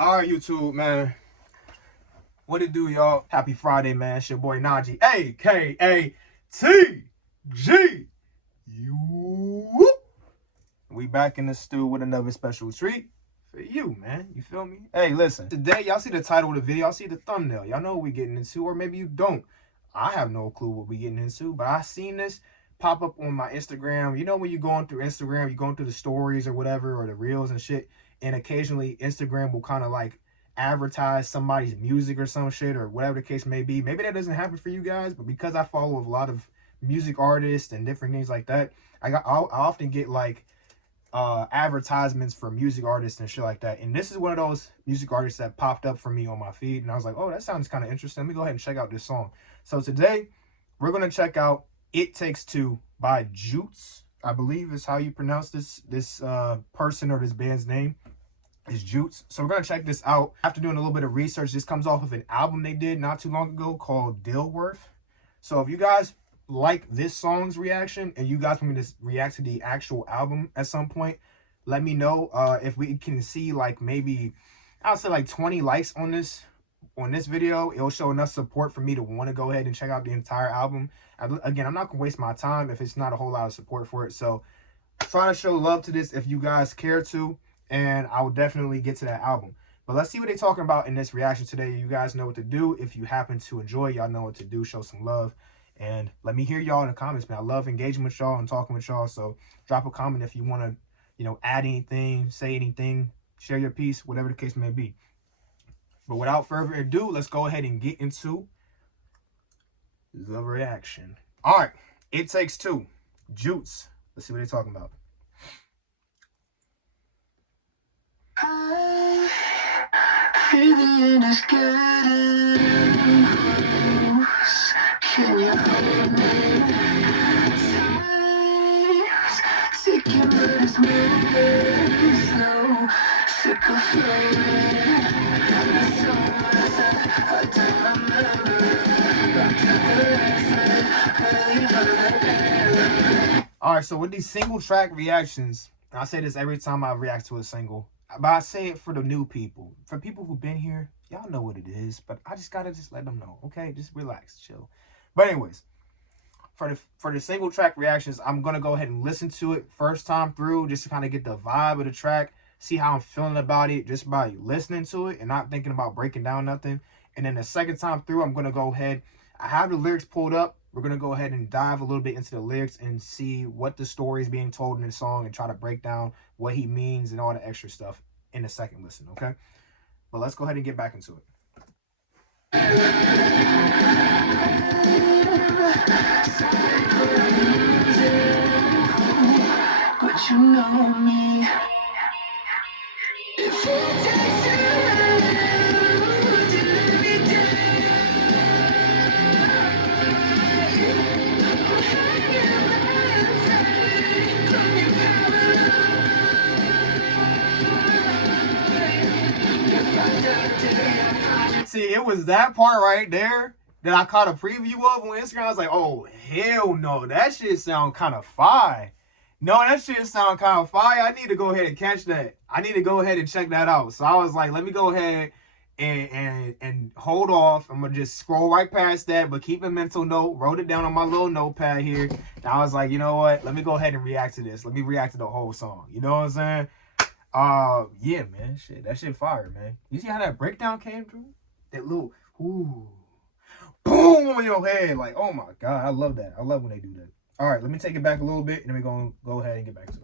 All right, YouTube, man. What it do, y'all? Happy Friday, man. It's your boy Najee, a.k.a. TG. We back in the stew with another special treat for you, man. You feel me? Hey, listen. Today, y'all see the title of the video. Y'all see the thumbnail. Y'all know what we getting into, or maybe you don't. I have no clue what we getting into, but I seen this pop up on my Instagram. You know when you're going through Instagram, you're going through the stories or whatever, or the reels and shit, and occasionally Instagram will kind of like advertise somebody's music or some shit or whatever the case may be. Maybe that doesn't happen for you guys, but because I follow a lot of music artists and different things like that, I often get like advertisements for music artists and shit like that. And this is one of those music artists that popped up for me on my feed, and I was like, oh, that sounds kind of interesting. Let me go ahead and check out this song. So today we're gonna check out It Takes Two by Jutes. I believe is how you pronounce this person or this band's name is Jutes. So we're gonna check this out. After doing a little bit of research, this comes off of an album they did not too long ago called Dilworth. So if you guys like this song's reaction and you guys want me to react to the actual album at some point, let me know. If we can see like maybe I'll say like 20 likes on this video, it'll show enough support for me to want to go ahead and check out the entire album. Again, I'm not gonna waste my time if it's not a whole lot of support for it. So try to show love to this if you guys care to, and I will definitely get to that album. But let's see what they're talking about in this reaction today. You guys know what to do. If you happen to enjoy, y'all know what to do. Show some love. And let me hear y'all in the comments, man. I love engaging with y'all and talking with y'all. So drop a comment if you want to, add anything, say anything, share your piece, whatever the case may be. But without further ado, let's go ahead and get into the reaction. All right. It Takes Two. Jutes. Let's see what they're talking about. Feeling is getting close. Can you hold me tight? Seeking but it's moving slow. Sick of floating. The songs I don't remember. Back to the lesson. All right, so with these single track reactions, I say this every time I react to a single, but I say it for the new people. For people who've been here, y'all know what it is, but I just gotta let them know, okay? Just relax, chill. But anyways, for the single track reactions, I'm gonna go ahead and listen to it first time through just to kind of get the vibe of the track, see how I'm feeling about it just by listening to it and not thinking about breaking down nothing. And then the second time through, I'm gonna go ahead, I have the lyrics pulled up. We're going to go ahead and dive a little bit into the lyrics and see what the story is being told in the song and try to break down what he means and all the extra stuff in the second listen, okay? But let's go ahead and get back into it. But you know me. If it takes two. See, it was that part right there that I caught a preview of on Instagram. I was like, oh, hell no. That shit sound kind of fire. No, that shit sound kind of fire. I need to go ahead and catch that. I need to go ahead and check that out. So I was like, let me go ahead and hold off. I'm going to just scroll right past that, but keep a mental note. Wrote it down on my little notepad here. And I was like, you know what? Let me go ahead and react to this. Let me react to the whole song. You know what I'm saying? Yeah, man. Shit, that shit fire, man. You see how that breakdown came through? That little, ooh, boom on your head. Like, oh my God, I love that. I love when they do that. All right, let me take it back a little bit, and then we're going to go ahead and get back to it.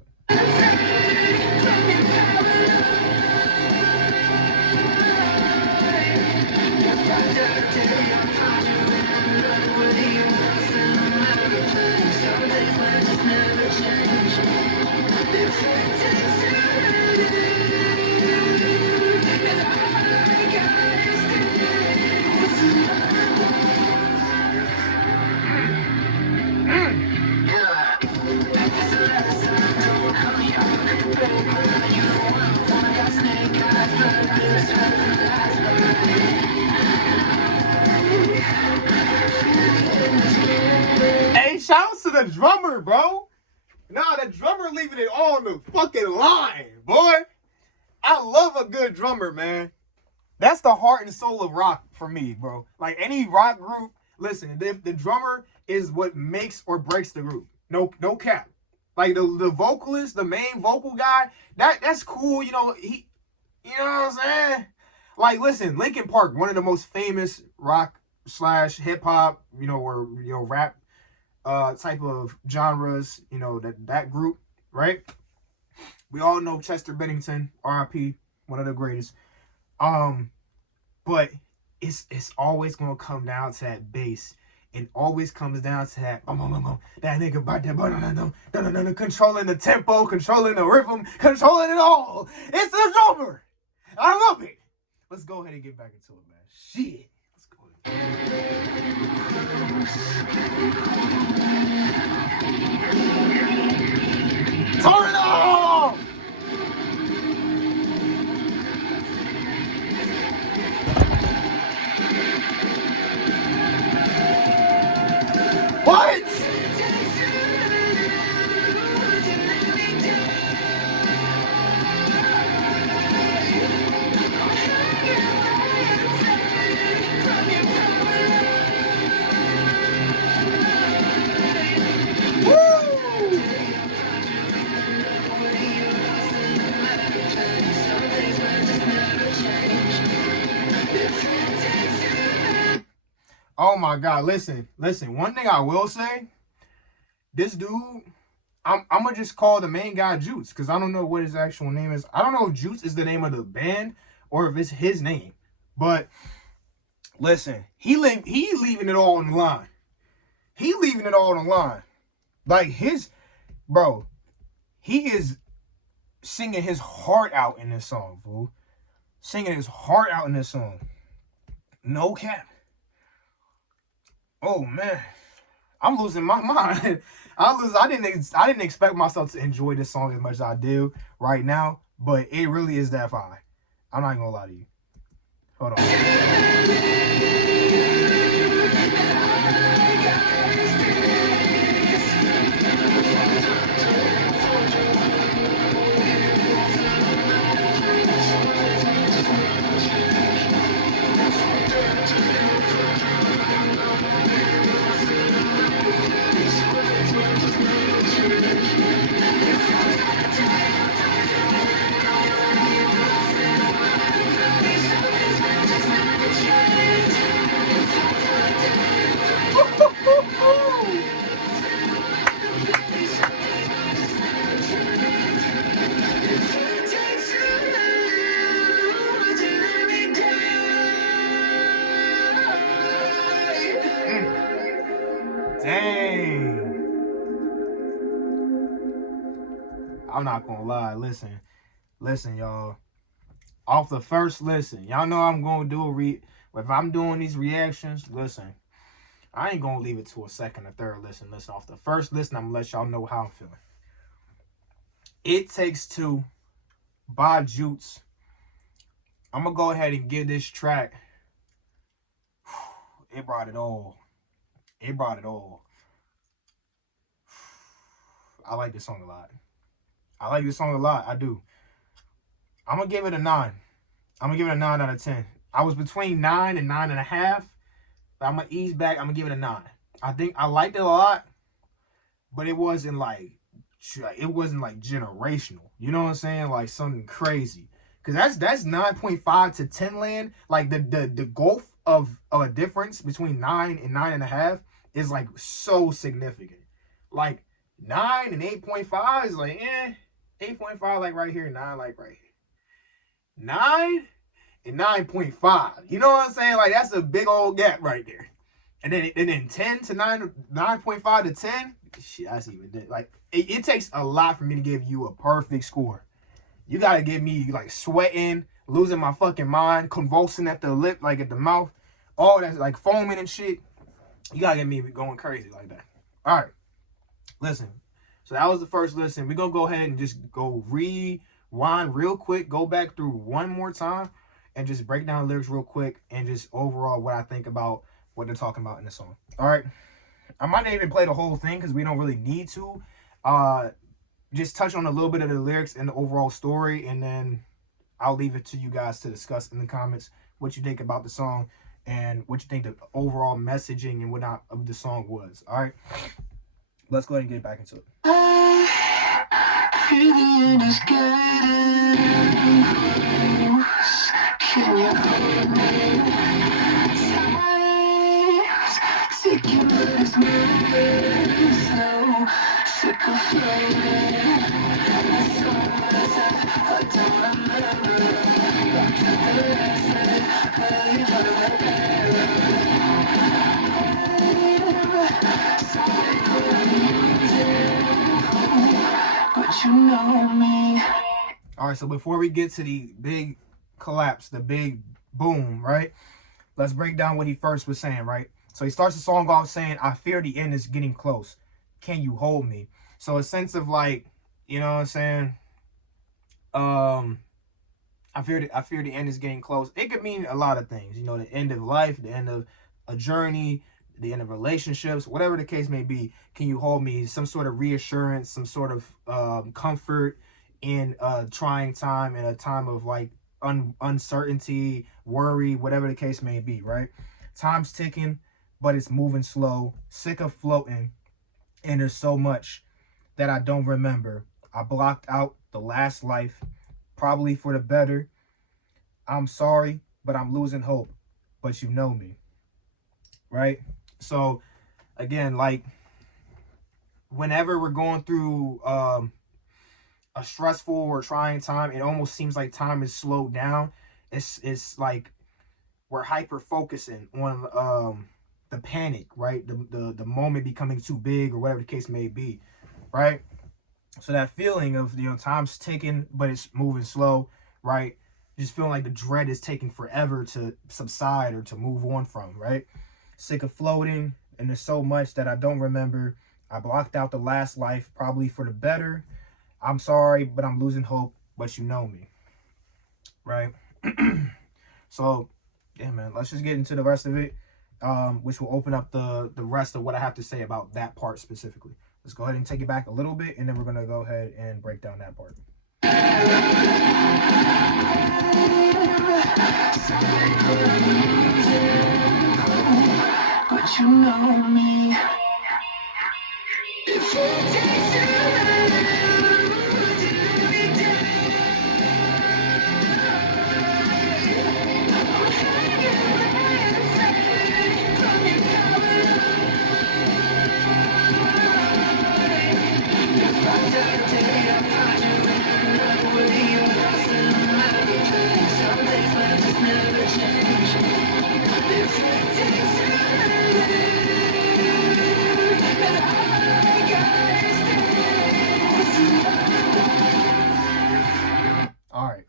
Hey, shouts to the drummer, bro. Nah, the drummer leaving it all on the fucking line, boy. I love a good drummer, man. That's the heart and soul of rock for me, bro. Like any rock group, listen, the drummer is what makes or breaks the group. No cap. Like the vocalist, the main vocal guy, that's cool. You know, you know what I'm saying? Like, listen, Linkin Park, one of the most famous rock slash hip hop, or rap type of genres, that group, right? We all know Chester Bennington, R.I.P., one of the greatest. But it's always gonna come down to that bass. It always comes down to that that nigga about that controlling the tempo, controlling the rhythm, controlling it all. It's the drummer. I love it. Let's go ahead and get back into it, man. Shit. Let's go ahead. Turn it off! What? Oh my God! Listen. One thing I will say, this dude, I'm gonna just call the main guy Jutes because I don't know what his actual name is. I don't know if Jutes is the name of the band or if it's his name. But listen, he leaving it all on the line. He leaving it all on the line. Like bro, he is singing his heart out in this song, fool. Singing his heart out in this song. No cap. Oh man, I'm losing my mind. I didn't expect myself to enjoy this song as much as I do right now, but it really is that fine. I'm not gonna lie to you. Hold on. Dang. I'm not gonna lie. Listen, y'all. Off the first listen, y'all know I'm gonna do if I'm doing these reactions, listen, I ain't gonna leave it to a second or third listen. Listen, off the first listen, I'm gonna let y'all know how I'm feeling. It Takes Two by Jutes. I'm gonna go ahead and give this track. It brought it all. It brought it all. I like this song a lot. I do. I'm gonna give it a 9. I'm gonna give it a 9 out of 10. I was between 9 and 9.5, but I'm gonna ease back. I'm gonna give it a 9. I think I liked it a lot, but it wasn't like generational. You know what I'm saying? Like something crazy. Cause that's 9.5 to 10 land. Like the gulf of a difference between 9 and 9.5 is like so significant. Like 9 and 8.5 is like 8.5 like right here, 9 like right here. 9 and 9.5. You know what I'm saying? Like that's a big old gap right there. And then 10 to 9.5 to 10. Shit, that's even like it takes a lot for me to give you a perfect score. You gotta get me like sweating, losing my fucking mind, convulsing at the lip, like at the mouth, all that like foaming and shit. You gotta get me going crazy like that. All right, listen. So that was the first listen. We're gonna go ahead and just go rewind real quick, go back through one more time, and just break down lyrics real quick and just overall what I think about what they're talking about in the song. All right. I might not even play the whole thing because we don't really need to. Just touch on a little bit of the lyrics and the overall story, and then I'll leave it to you guys to discuss in the comments what you think about the song and what you think the overall messaging and whatnot of the song was. All right, let's go ahead and get back into it. Feeling is getting close. Can you hold me? Time's ticking, but it's moving slow. Sick of floating. I saw myself, I don't remember. Back to the lesson, I for the but you know me. All right, so before we get to the big collapse, the big boom, right? Let's break down what he first was saying, right? So he starts the song off saying, I fear the end is getting close. Can you hold me? So a sense of like, you know what I'm saying? I fear the end is getting close. It could mean a lot of things, you know, the end of life, the end of a journey, the end of relationships, whatever the case may be. Can you hold me? Some sort of reassurance, some sort of comfort in a trying time, in a time of like uncertainty, worry, whatever the case may be, right? Time's ticking, but it's moving slow. Sick of floating, and there's so much that I don't remember. I blocked out the last life, probably for the better. I'm sorry, but I'm losing hope. But you know me, right? So again, like whenever we're going through a stressful or trying time, it almost seems like time is slowed down. It's like we're hyper focusing on the panic, right? The moment becoming too big or whatever the case may be, right? So that feeling of, you know, time's ticking but it's moving slow, right? Just feeling like the dread is taking forever to subside or to move on from, right? Sick of floating, and there's so much that I don't remember. I blocked out the last life, probably for the better. I'm sorry, but I'm losing hope, but you know me, right? So, yeah, man, let's just get into the rest of it, which will open up the rest of what I have to say about that part specifically. Let's go ahead and take it back a little bit, and then we're going to go ahead and break down that part. But you know me. If it takes All right.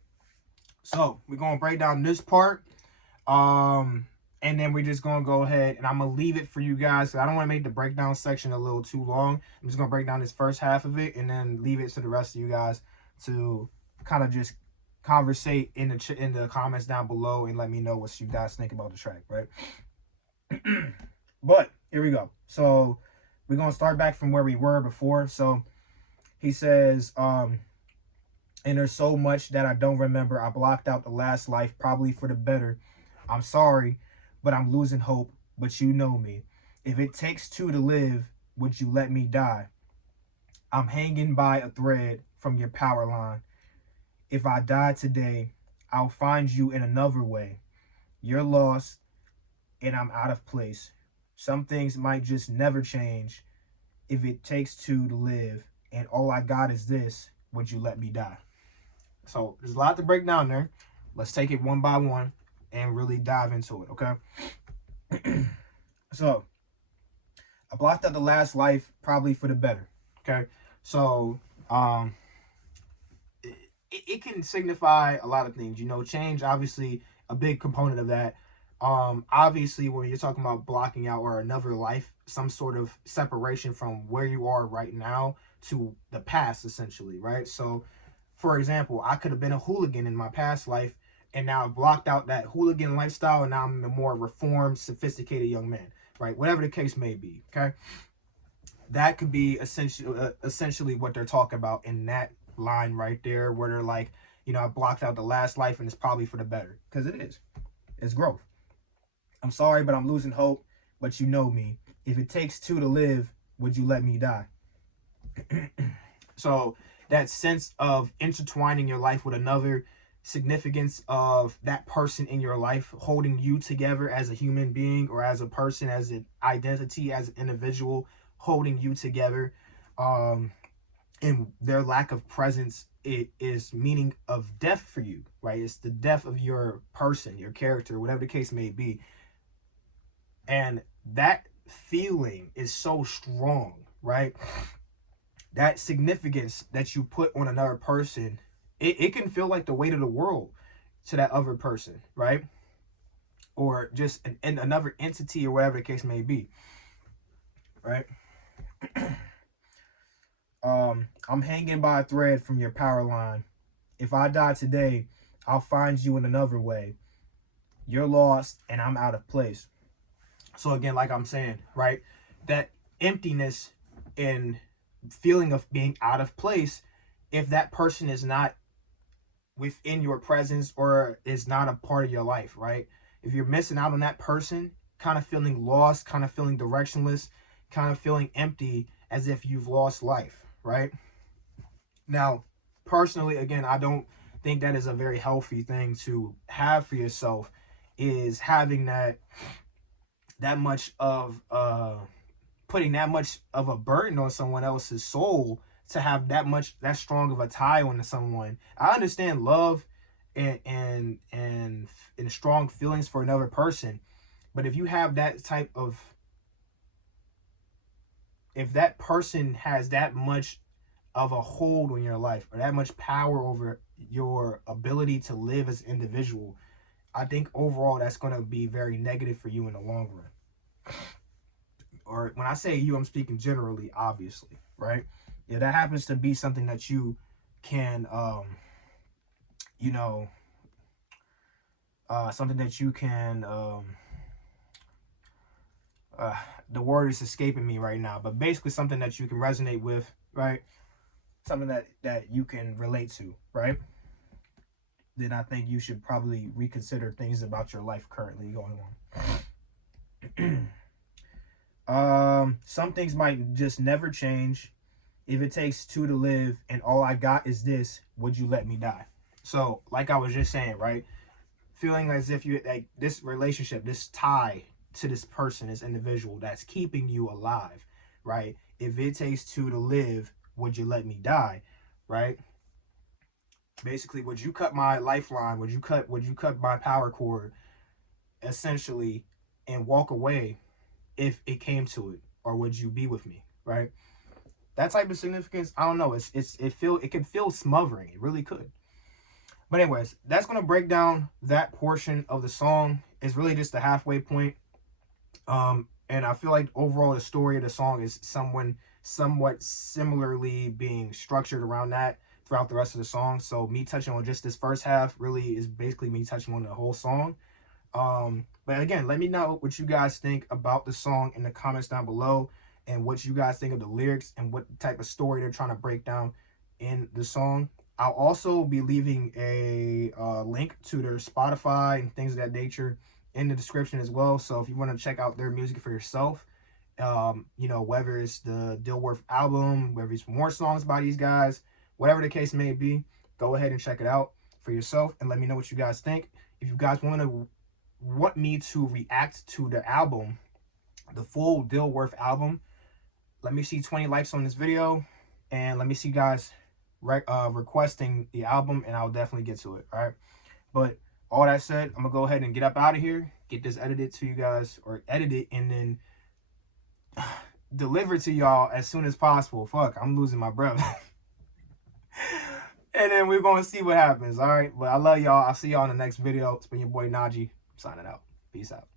So we're going to break down this part. And then we're just going to go ahead and I'm going to leave it for you guys. I don't want to make the breakdown section a little too long. I'm just going to break down this first half of it and then leave it to the rest of you guys to kind of just conversate in the comments down below and let me know what you guys think about the track, right? But here we go. So we're going to start back from where we were before. So he says, and there's so much that I don't remember. I blocked out the last life, probably for the better. I'm sorry, but I'm losing hope, but you know me. If it takes two to live, would you let me die? I'm hanging by a thread from your power line. If I die today, I'll find you in another way. You're lost, and I'm out of place. Some things might just never change. If it takes two to live, and all I got is this, would you let me die? So there's a lot to break down there. Let's take it one by one and really dive into it, okay? So I blocked out the last life, probably for the better, okay? So it can signify a lot of things, you know. Change, obviously a big component of that. Obviously when you're talking about blocking out or another life, some sort of separation from where you are right now to the past, essentially, right? So for example, I could have been a hooligan in my past life, and now I've blocked out that hooligan lifestyle, and now I'm a more reformed, sophisticated young man, right? Whatever the case may be, okay? That could be essentially what they're talking about in that line right there, where they're like, you know, I blocked out the last life and it's probably for the better. Because it is. It's growth. I'm sorry, but I'm losing hope. But you know me. If it takes two to live, would you let me die? So that sense of intertwining your life with another, significance of that person in your life holding you together as a human being or as a person, as an identity, as an individual, holding you together, and their lack of presence, it is meaning of death for you, right? It's the death of your person, your character, whatever the case may be. And that feeling is so strong, right? That significance that you put on another person, it can feel like the weight of the world to that other person, right? Or just another entity or whatever the case may be, right? I'm hanging by a thread from your power line. If I die today, I'll find you in another way. You're lost and I'm out of place. So again, like I'm saying, right? That emptiness and feeling of being out of place, if that person is not within your presence or is not a part of your life, right? If you're missing out on that person, kind of feeling lost, kind of feeling directionless, kind of feeling empty, as if you've lost life, right? Now, personally, again, I don't think that is a very healthy thing to have for yourself, is having that much of putting that much of a burden on someone else's soul, to have that strong of a tie on someone. I understand love and strong feelings for another person, but if you have that type of, if that person has that much of a hold on your life or that much power over your ability to live as an individual, I think overall that's going to be very negative for you in the long run. Or when I say you, I'm speaking generally, obviously, right? Yeah, that happens to be something that you can, you know, something that you can, the word is escaping me right now, but basically something that you can resonate with, right? Something that you can relate to, right? Then I think you should probably reconsider things about your life currently going on. Some things might just never change. If it takes two to live and all I got is this, would you let me die? So, like I was just saying, right? Feeling as if you, like, this relationship, this tie to this person, this individual that's keeping you alive, right? If it takes two to live, would you let me die? Right? Basically, would you cut my lifeline? Would you cut my power cord, essentially, and walk away if it came to it? Or would you be with me? Right? That type of significance, I don't know. It can feel smothering. It really could. But anyways, that's gonna break down that portion of the song. It's really just the halfway point. And I feel like overall the story of the song is somewhat similarly being structured around that throughout the rest of the song. So me touching on just this first half really is basically me touching on the whole song. But again, let me know what you guys think about the song in the comments down below, and what you guys think of the lyrics and what type of story they're trying to break down in the song. I'll also be leaving a link to their Spotify and things of that nature in the description as well. So if you want to check out their music for yourself, you know, whether it's the Dilworth album, whether it's more songs by these guys, whatever the case may be, go ahead and check it out for yourself and let me know what you guys think. If you guys want me to react to the album, the full Dilworth album, let me see 20 likes on this video, and let me see guys requesting the album, and I'll definitely get to it. All right, but all that said, I'm gonna go ahead and get up out of here, get this edited to you guys, or edit it and then deliver to y'all as soon as possible. Fuck, I'm losing my breath. And then we're gonna see what happens. All right, but I love y'all. I'll see y'all in the next video. It's been your boy Najee, signing out. Peace out.